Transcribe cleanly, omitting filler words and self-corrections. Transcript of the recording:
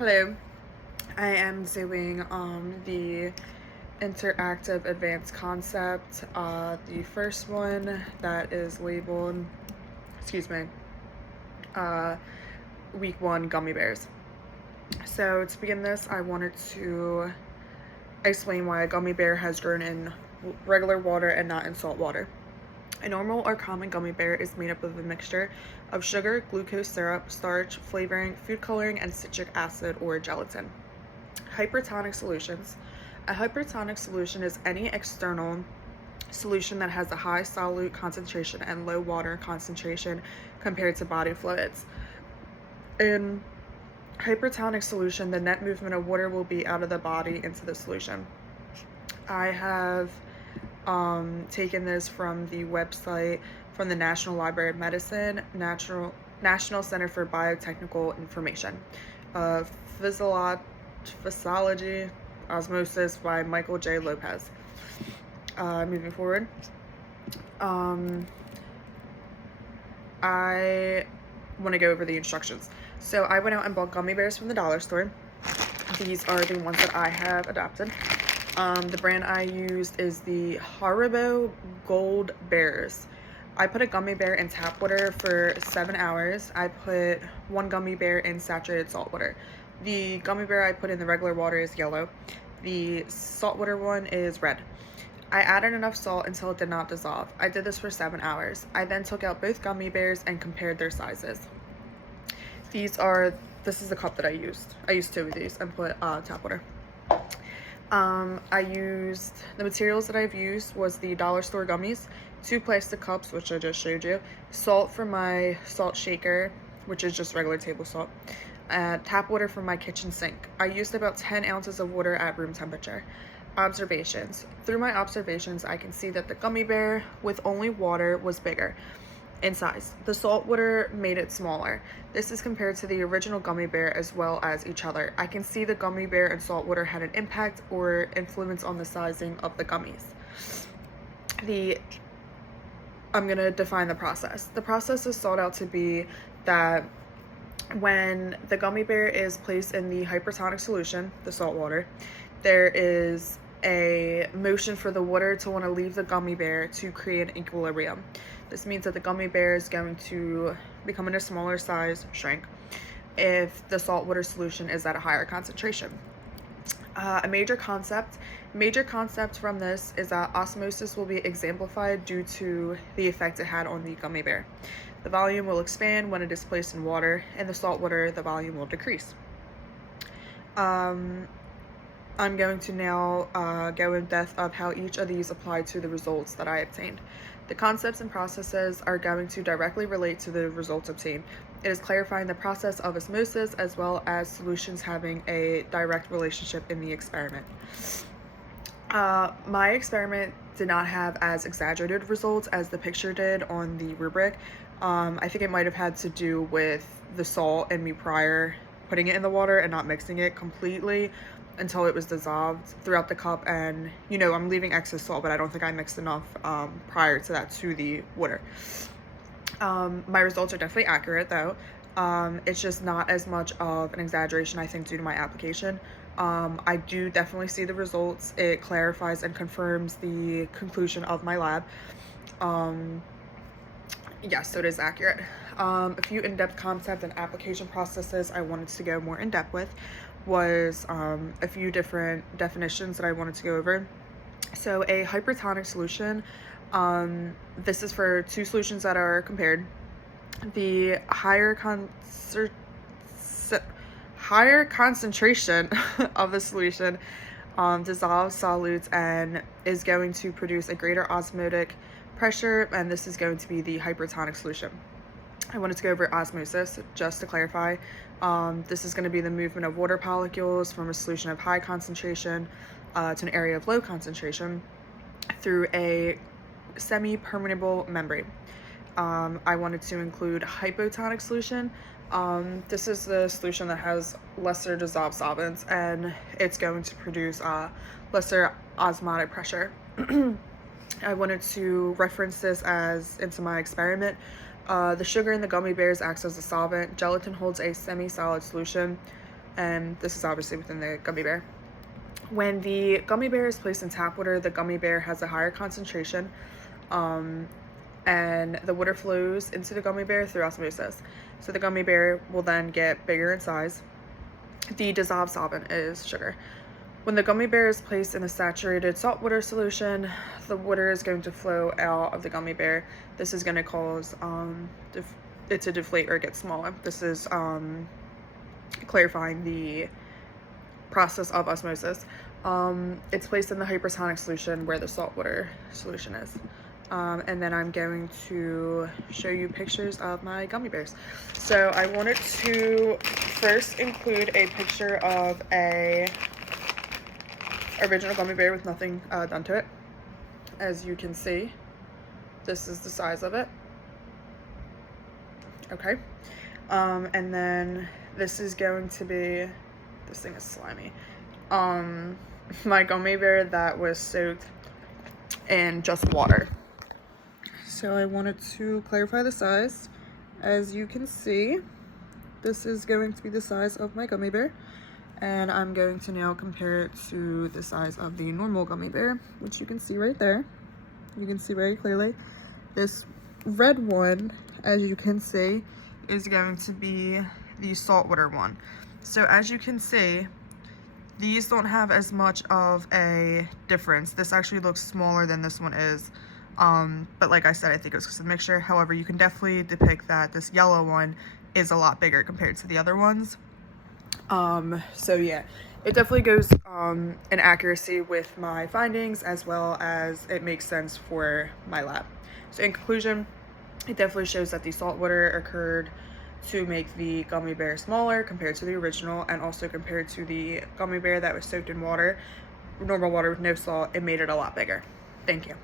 Hello, I am doing the interactive advanced concept. The first one that is labeled, excuse me, uh, week 1 gummy bears. So to begin this, I wanted to explain why a gummy bear has grown in regular water and not in salt water. A normal or common gummy bear is made up of a mixture of sugar, glucose syrup, starch, flavoring, food coloring, and citric acid or gelatin. Hypertonic solutions. A hypertonic solution is any external solution that has a high solute concentration and low water concentration compared to body fluids. In hypertonic solution, the net movement of water will be out of the body into the solution. I have taken this from the website from the National Library of Medicine, National Center for Biotechnical Information. Physiology, Osmosis by Michael J. Lopez. Moving forward, I want to go over the instructions. So I went out and bought gummy bears from the dollar store. These are the ones that I have adopted. The brand I used is the Haribo Gold Bears. I put a gummy bear in tap water for 7 hours. I put one gummy bear in saturated salt water. The gummy bear I put in the regular water is yellow. The saltwater one is red. I added enough salt until it did not dissolve. I did this for 7 hours. I then took out both gummy bears and compared their sizes. This is the cup that I used. I used 2 of these and put tap water. The materials that I've used was the dollar store gummies, 2 plastic cups, which I just showed you, salt from my salt shaker, which is just regular table salt, tap water from my kitchen sink. I used about 10 ounces of water at room temperature. Observations. Through my observations, I can see that the gummy bear with only water was bigger in size. The salt water made it smaller. This is compared to the original gummy bear as well as each other. I can see the gummy bear and salt water had an impact or influence on the sizing of the gummies. I'm going to define the process. The process is sought out to be that when the gummy bear is placed in the hypertonic solution, the salt water, there is a motion for the water to want to leave the gummy bear to create an equilibrium. This means that the gummy bear is going to become in a smaller size, shrink, if the saltwater solution is at a higher concentration. A major concept from this is that osmosis will be exemplified due to the effect it had on the gummy bear. The volume will expand when it is placed in water. In the salt water, the volume will decrease. I'm going to now go in depth of how each of these apply to the results that I obtained. The concepts and processes are going to directly relate to the results obtained. It is clarifying the process of osmosis as well as solutions having a direct relationship in the experiment. My experiment did not have as exaggerated results as the picture did on the rubric. I think it might have had to do with the salt and me prior putting it in the water and not mixing it completely until it was dissolved throughout the cup, and I'm leaving excess salt, but I don't think I mixed enough prior to that to the water. My results are definitely accurate though. It's just not as much of an exaggeration, I think, due to my application. I do definitely see the results. It clarifies and confirms the conclusion of my lab. Yes, so it is accurate. A few in-depth concepts and application processes I wanted to go more in-depth with was a few different definitions that I wanted to go over. So a hypertonic solution, this is for 2 solutions that are compared. The higher concentration of the solution dissolves solutes and is going to produce a greater osmotic pressure, and this is going to be the hypertonic solution. I wanted to go over osmosis just to clarify. This is going to be the movement of water molecules from a solution of high concentration to an area of low concentration through a semi-permeable membrane. I wanted to include hypotonic solution. This is the solution that has lesser dissolved solvents, and it's going to produce lesser osmotic pressure. I wanted to reference this into my experiment. The sugar in the gummy bears acts as a solvent. Gelatin holds a semi-solid solution. and this is obviously within the gummy bear. When the gummy bear is placed in tap water, the gummy bear has a higher concentration, and the water flows into the gummy bear through osmosis. So the gummy bear will then get bigger in size. The dissolved solvent is sugar. When the gummy bear is placed in a saturated saltwater solution, the water is going to flow out of the gummy bear. This is going to cause it to deflate or get smaller. This is clarifying the process of osmosis. It's placed in the hypersonic solution where the saltwater solution is. And then I'm going to show you pictures of my gummy bears. So I wanted to first include a picture of a original gummy bear with nothing done to it. As you can see, this is the size of it. Okay. And then this is going to be, this thing is slimy, my gummy bear that was soaked in just water. So I wanted to clarify the size. As you can see, this is going to be the size of my gummy bear, and I'm going to now compare it to the size of the normal gummy bear, which you can see right there. You can see very clearly. This red one, as you can see, is going to be the saltwater one. So as you can see, these don't have as much of a difference. This actually looks smaller than this one is. But like I said, I think it was just a mixture. However, you can definitely depict that this yellow one is a lot bigger compared to the other ones. So yeah, it definitely goes in accuracy with my findings, as well as it makes sense for my lab. So in conclusion, it definitely shows that the salt water occurred to make the gummy bear smaller compared to the original, and also compared to the gummy bear that was soaked in water, normal water with no salt, it made it a lot bigger. Thank you.